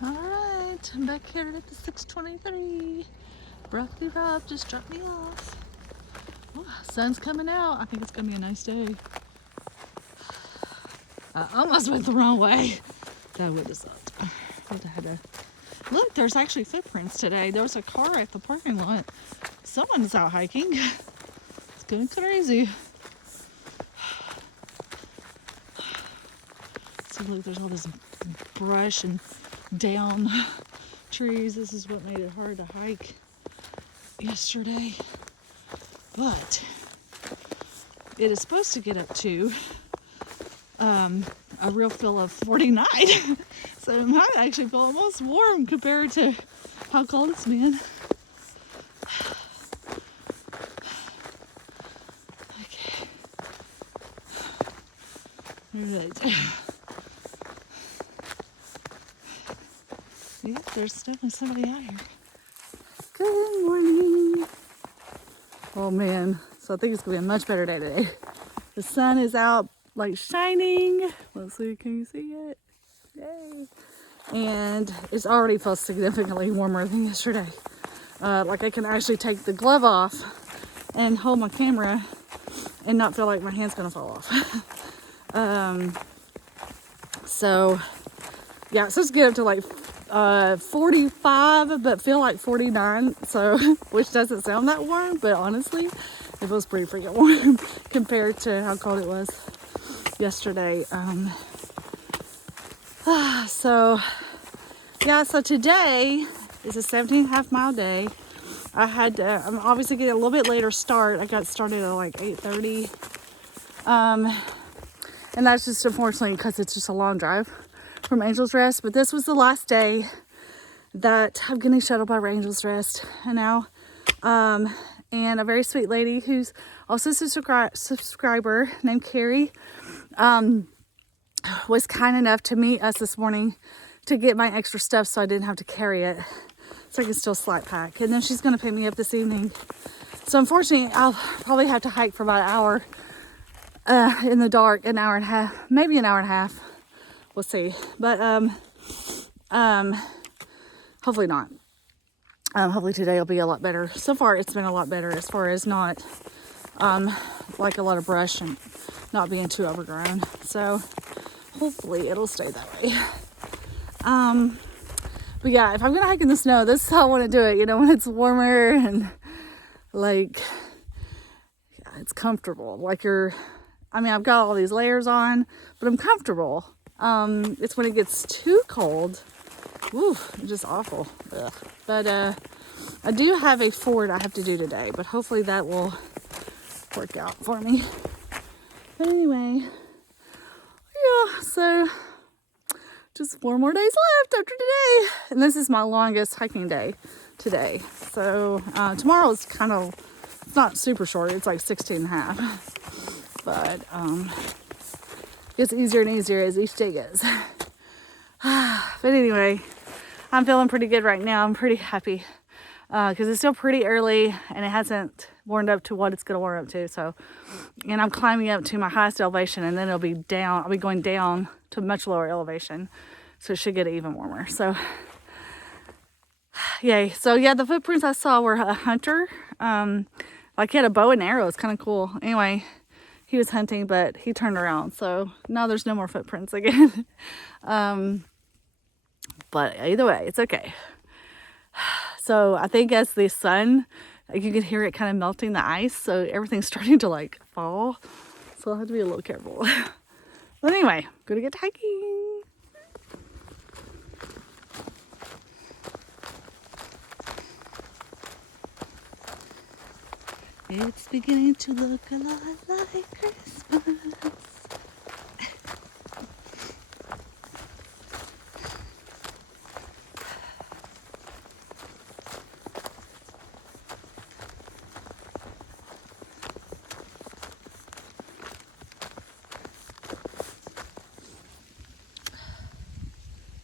Alright, I'm back here at the 623. Broccoli Rob just dropped me off. Oh, sun's coming out. I think it's gonna be a nice day. I almost went the wrong way. That would have sucked. Would have had to... Look, there's actually footprints today. There was a car at the parking lot. Someone's out hiking. It's going crazy. So look, there's all this brush and down trees. This is what made it hard to hike yesterday. But it is supposed to get up to a real feel of 49. So it might actually feel almost warm compared to how cold it's been. Okay. Alright. Yep, there's definitely somebody out here. Good morning. Oh man, so I think it's gonna be a much better day today. The sun is out, like shining. Let's see, can you see it? Yay. And it's already felt significantly warmer than yesterday. Like I can actually take the glove off and hold my camera and not feel like my hand's gonna fall off. So yeah, it's supposed to get up to like 45, but feel like 49. So, which doesn't sound that warm, but honestly, it feels pretty freaking warm compared to how cold it was yesterday. So yeah, so today is a 17.5 mile day. I had to, I'm obviously getting a little bit later start. I got started at like 8:30. And that's just unfortunately because it's just a long drive from Angel's Rest. But this was the last day that I'm getting shuttled by Angel's Rest. And now, and a very sweet lady who's also a subscriber named Carrie, was kind enough to meet us this morning to get my extra stuff so I didn't have to carry it. So I can still slide pack. And then she's going to pick me up this evening. So unfortunately, I'll probably have to hike for about an hour in the dark, an hour and a half, maybe an hour and a half. We'll see. But hopefully not. Hopefully today will be a lot better. So far it's been a lot better as far as not like a lot of brush and not being too overgrown. So hopefully it'll stay that way. But yeah, if I'm gonna hike in the snow, this is how I want to do it, you know, when it's warmer and like yeah, it's comfortable. Like I mean, I've got all these layers on, but I'm comfortable. It's when it gets too cold, woo, it's just awful. Ugh. But I do have a ford I have to do today, but hopefully that will work out for me. But anyway, yeah, so just 4 more days left after today. And this is my longest hiking day today. So tomorrow is kind of, it's not super short, it's like 16.5. But it's easier and easier as each day goes. But anyway, I'm feeling pretty good right now. I'm pretty happy because it's still pretty early and it hasn't warmed up to what it's going to warm up to. So, and I'm climbing up to my highest elevation, and then it'll be down. I'll be going down to much lower elevation, so it should get even warmer. So, yay! So yeah, the footprints I saw were a hunter. Like he had a bow and arrow. It's kind of cool. Anyway. He was hunting, but he turned around. So now there's no more footprints again. But either way, it's okay. So I think as the sun, like you can hear it kind of melting the ice. So everything's starting to like fall. So I'll have to be a little careful. But anyway, gonna get hiking. It's beginning to look a lot like Christmas.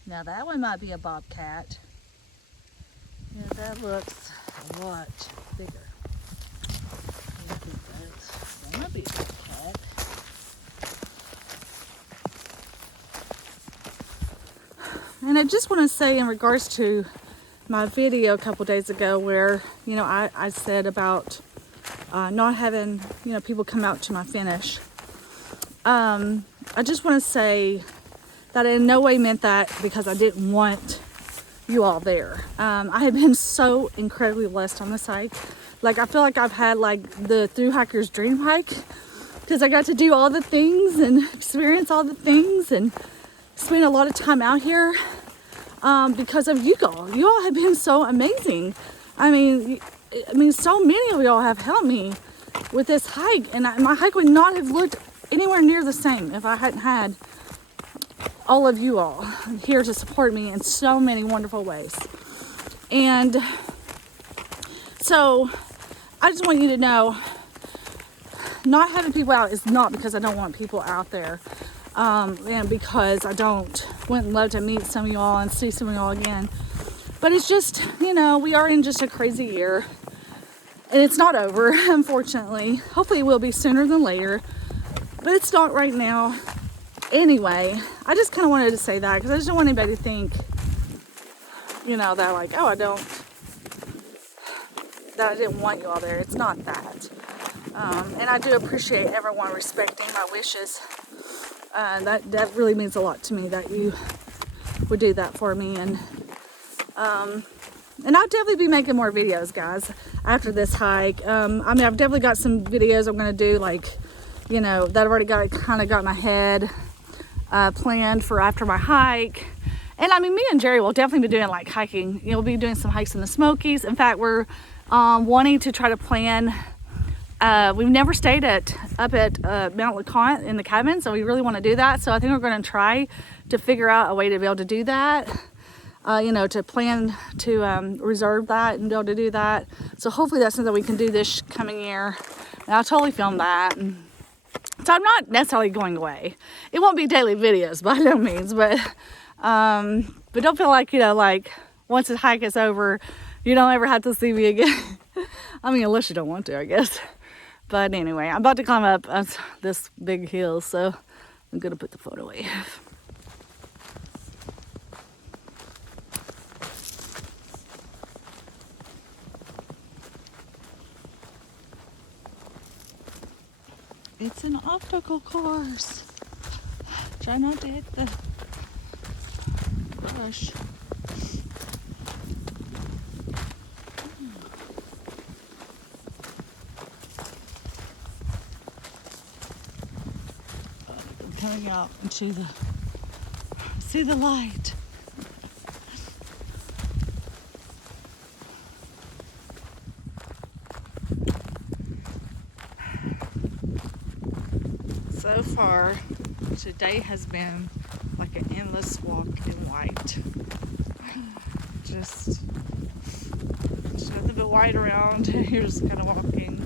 Now that one might be a bobcat. Yeah, that looks a lot bigger. That might be a bobcat. And I just want to say in regards to my video a couple days ago where, you know, I said about not having, you know, people come out to my finish. I just want to say that I in no way meant that because I didn't want you all there. I have been so incredibly blessed on this hike. Like, I feel like I've had like the thru hiker's dream hike because I got to do all the things and experience all the things and spend a lot of time out here because of you all. You all have been so amazing. I mean, so many of y'all have helped me with this hike, and my hike would not have looked anywhere near the same if I hadn't had all of you all here to support me in so many wonderful ways. And so I just want you to know, not having people out is not because I don't want people out there, and because I wouldn't love to meet some of y'all and see some of y'all again. But it's just, you know, we are in just a crazy year, and it's not over, unfortunately. Hopefully it will be sooner than later, but it's not right now. Anyway, I just kind of wanted to say that because I just don't want anybody to think, you know, that like, oh, that I didn't want you all there. It's not that. And I do appreciate everyone respecting my wishes. That really means a lot to me that you would do that for me. And I'll definitely be making more videos, guys, after this hike. I mean, I've definitely got some videos I'm going to do, like, you know, that I've already got in my head planned for after my hike. And I mean, me and Jerry will definitely be doing like hiking. You know, we'll be doing some hikes in the Smokies. In fact, we're wanting to try to plan. We've never stayed up at Mount LeConte in the cabin, so we really want to do that. So I think we're going to try to figure out a way to be able to do that. You know, to plan to reserve that and be able to do that. So hopefully that's something we can do this coming year. And I'll totally film that. And so I'm not necessarily going away. It won't be daily videos by no means, but don't feel like, you know, like once the hike is over, you don't ever have to see me again. I mean, unless you don't want to, I guess. But anyway, I'm about to climb up this big hill, so I'm gonna put the phone away. It's an obstacle course. Try not to hit the brush. I'm coming out and see the light. So far, today has been like an endless walk in white. Just nothing but white around. You're just kind of walking.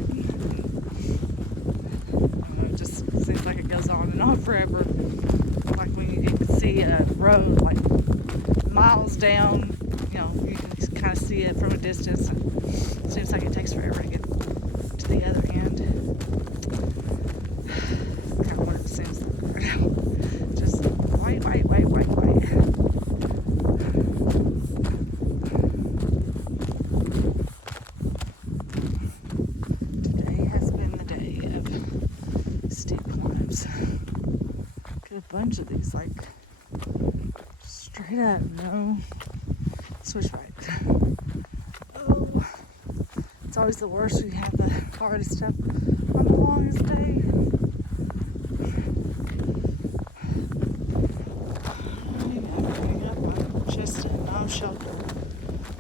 It just seems like it goes on and on forever. Like when you can see a road like miles down, you know, you can kind of see it from a distance. It seems like it takes forever to get to the other end. Just white. Today has been the day of steep climbs. Get a bunch of these, like, straight up, no switchback. Oh, it's always the worst when you have the hardest step on the longest day. Shelter.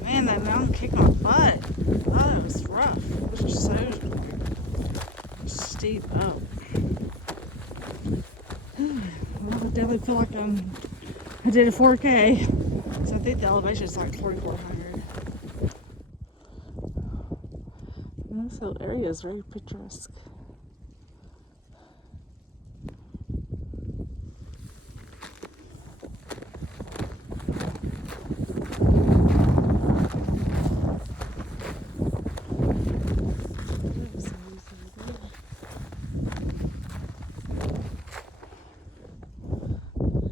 Man, that mountain kicked my butt. Oh, it was rough. It was just so steep up. Well, I definitely feel like I did a 4K. So I think the elevation is like 4,400. And this whole area is very picturesque.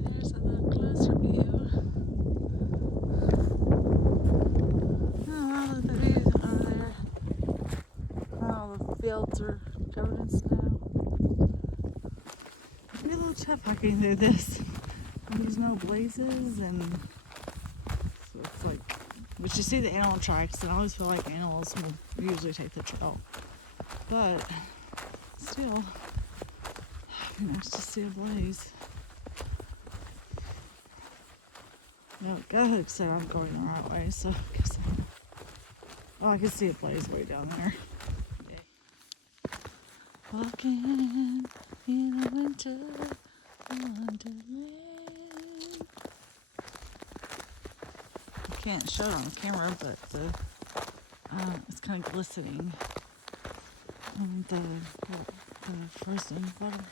There's a little closer view. tough hiking through this. There's no blazes, and so it's like, but you see the animal tracks, and I always feel like animals will usually take the trail. But still, it'd be nice to see a blaze. No, Go said I'm going the right way, so I guess I can see a blaze way down there. Yeah. Walking in a winter wonderland. I can't show it on camera, but it's kind of glistening. The frozen water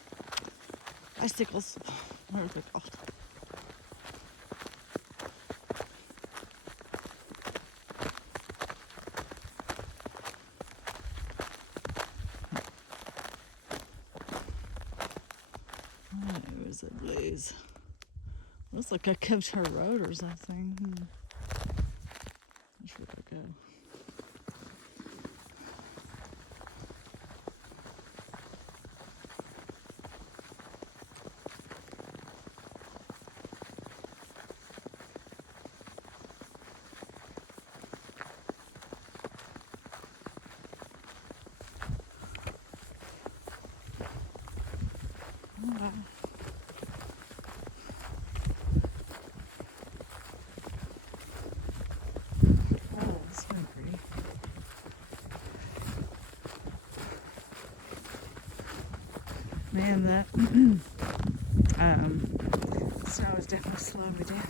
icicles. What are they called? There's a blaze. Looks like I kept her road or something. Which would I go? Man, that snow is definitely slowing me down.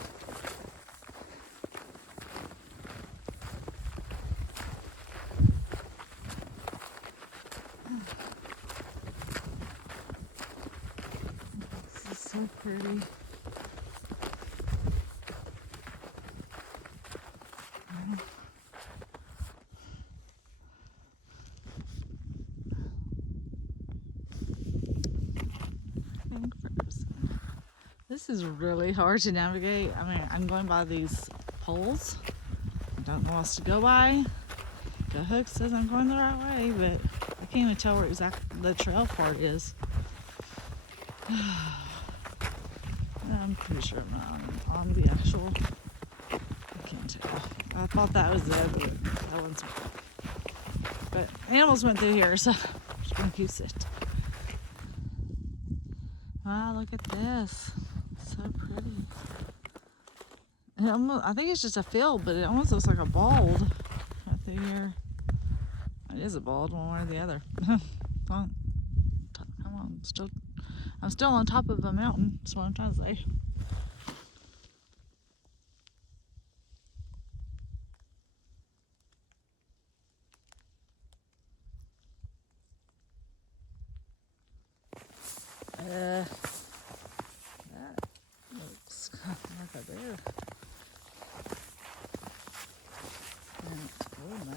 This is so pretty. This is really hard to navigate. I mean, I'm going by these poles. I don't know what else to go by. The hook says I'm going the right way, but I can't even tell where exactly the trail part is. I'm pretty sure I'm not on the actual. I can't tell. I thought that was it, but that one's. But animals went through here, so I'm just gonna keep it. Wow, look at this. So pretty. I think it's just a field, but it almost looks like a bald right there. It is a bald, one way or the other. I'm still on top of a mountain. That's what I'm trying to say. That looks like a bear. Oh my.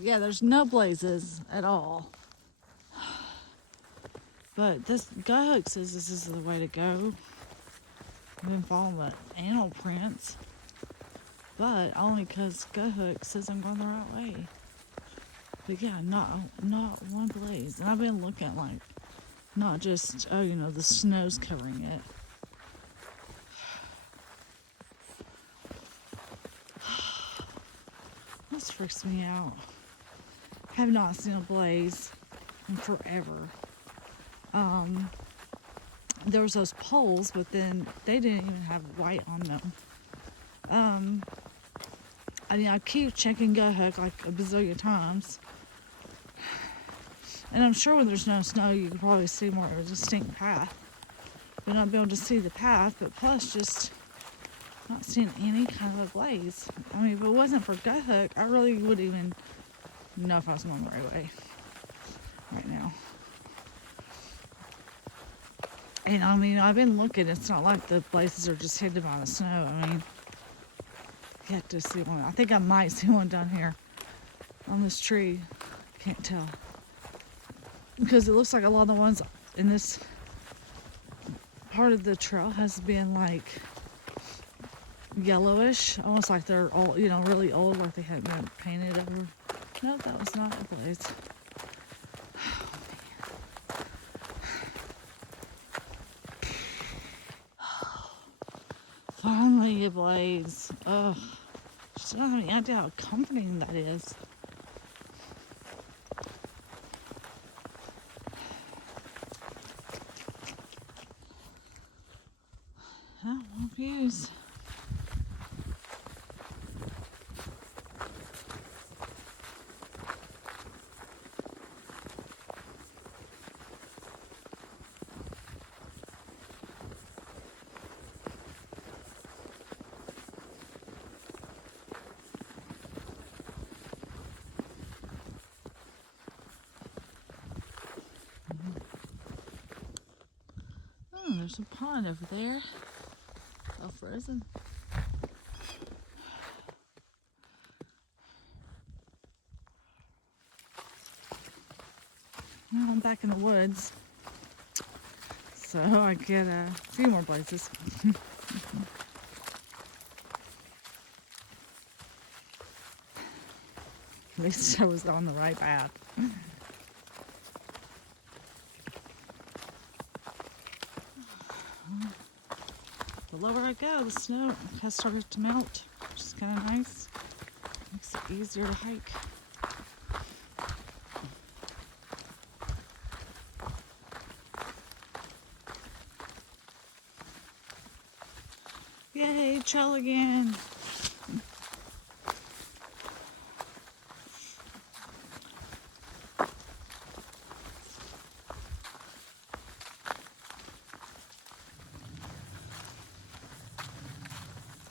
Yeah, there's no blazes at all. But this Go says this is the way to go. I've been following the animal prints, but only because Go says I'm going the right way. But yeah, not one blaze. And I've been looking like, not just, the snow's covering it. This freaks me out. Have not seen a blaze in forever. There was those poles, but then they didn't even have white on them. I keep checking Go like a bazillion times. And I'm sure when there's no snow, you can probably see more of a distinct path. But not be able to see the path, but plus just not seeing any kind of a blaze. I mean, if it wasn't for Go I really wouldn't even know if I was going the right way right now. And I mean, I've been looking. It's not like the places are just hidden by the snow. I mean, get to see one. I think I might see one down here on this tree. Can't tell. Because it looks like a lot of the ones in this part of the trail has been like yellowish, almost like they're all, really old, like they haven't been painted over. No, that was not a blaze. Oh, man. finally a blaze. Ugh. Just don't have any idea how comforting that is. Oh, more views. Oh, there's a pond over there. All frozen. Well, I'm back in the woods, so I get a few more blazes. At least I was on the right path. The lower I go, the snow has started to melt, which is kind of nice. Makes it easier to hike. Yay, trail again.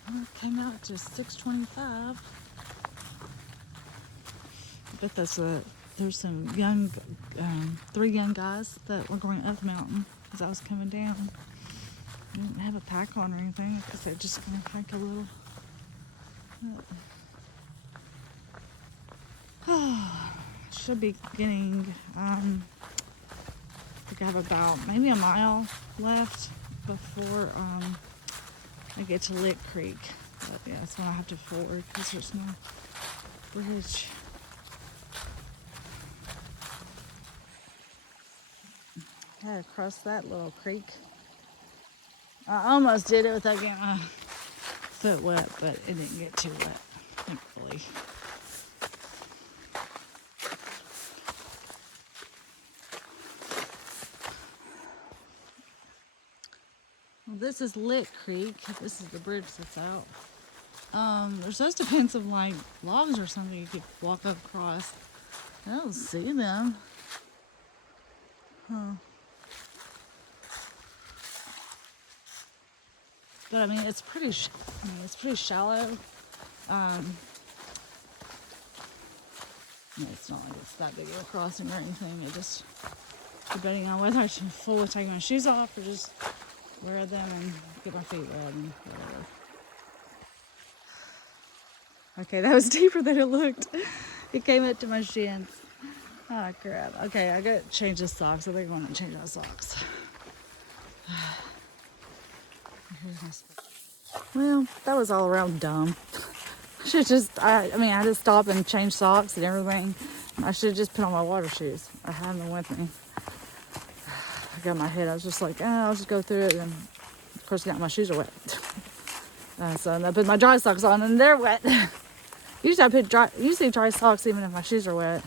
It came out to 625. I bet there's some young, 3 young guys that were going up the mountain as I was coming down. I didn't have a pack on or anything because they're just going to hike a little. Should be getting, I think I have about maybe a mile left before I get to Lick Creek. But yeah, that's when I have to ford because there's no bridge. I had to cross that little creek. I almost did it without getting my foot wet, but it didn't get too wet, thankfully. Well, this is Lick Creek. This is the bridge that's out. There's supposed to be some like logs or something you could walk across. I don't see them. Huh. But I mean, it's pretty shallow. No, it's not like it's that big of a crossing or anything. It just, depending on whether I should fully take my shoes off or just wear them and get my feet wet and whatever. Okay, that was deeper than it looked. It came up to my shins. Oh crap. Okay, I gotta change the socks. I think I'm gonna change my socks. Well, that was all around dumb. I should just, I had to stop and change socks and everything. I should have just put on my water shoes. I had them with me. I got in my head, I was just like, I'll just go through it. And of course, my shoes are wet. So I put my dry socks on and they're wet. Usually I put dry socks even if my shoes are wet.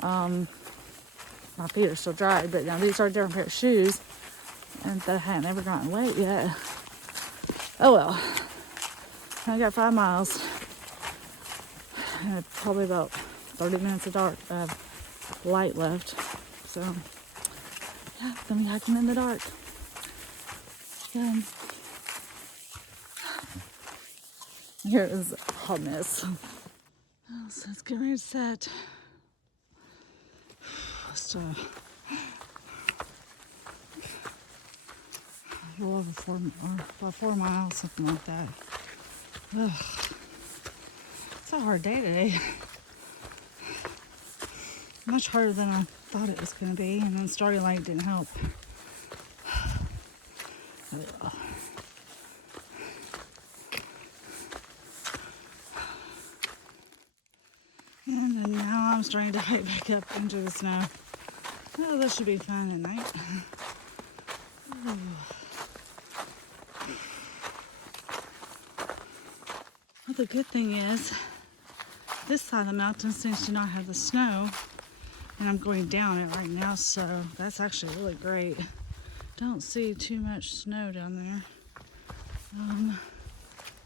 My feet are still dry, but now these are a different pair of shoes. And that hadn't ever gotten wet yet. Oh well. I got 5 miles. And probably about 30 minutes of light left. So, yeah, gonna be hiking in the dark. Here is a hot mess. Oh, so it's getting ready to set. Just a little over 4 miles, something like that. Ugh. It's a hard day today. Much harder than I thought it was going to be, and then starting light didn't help. And then now I'm starting to hike back up into the snow. Oh, that should be fun at night. Ooh. the good thing is, this side of the mountain seems to not have the snow, and I'm going down it right now, so that's actually really great. Don't see too much snow down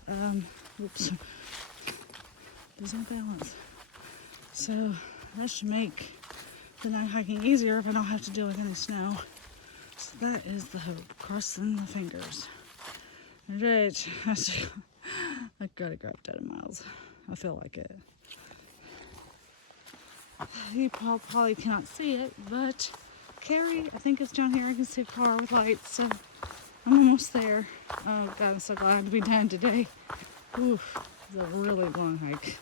there. Oops. Lose my balance. So that should make the night hiking easier if I don't have to deal with any snow. So that is the hope. Crossing the fingers. Alright. I gotta grab 10 miles. I feel like it. You probably cannot see it, but Carrie, I think it's down here. I can see a car with lights, so I'm almost there. Oh God, I'm so glad to be done today. Oof, it's a really long hike.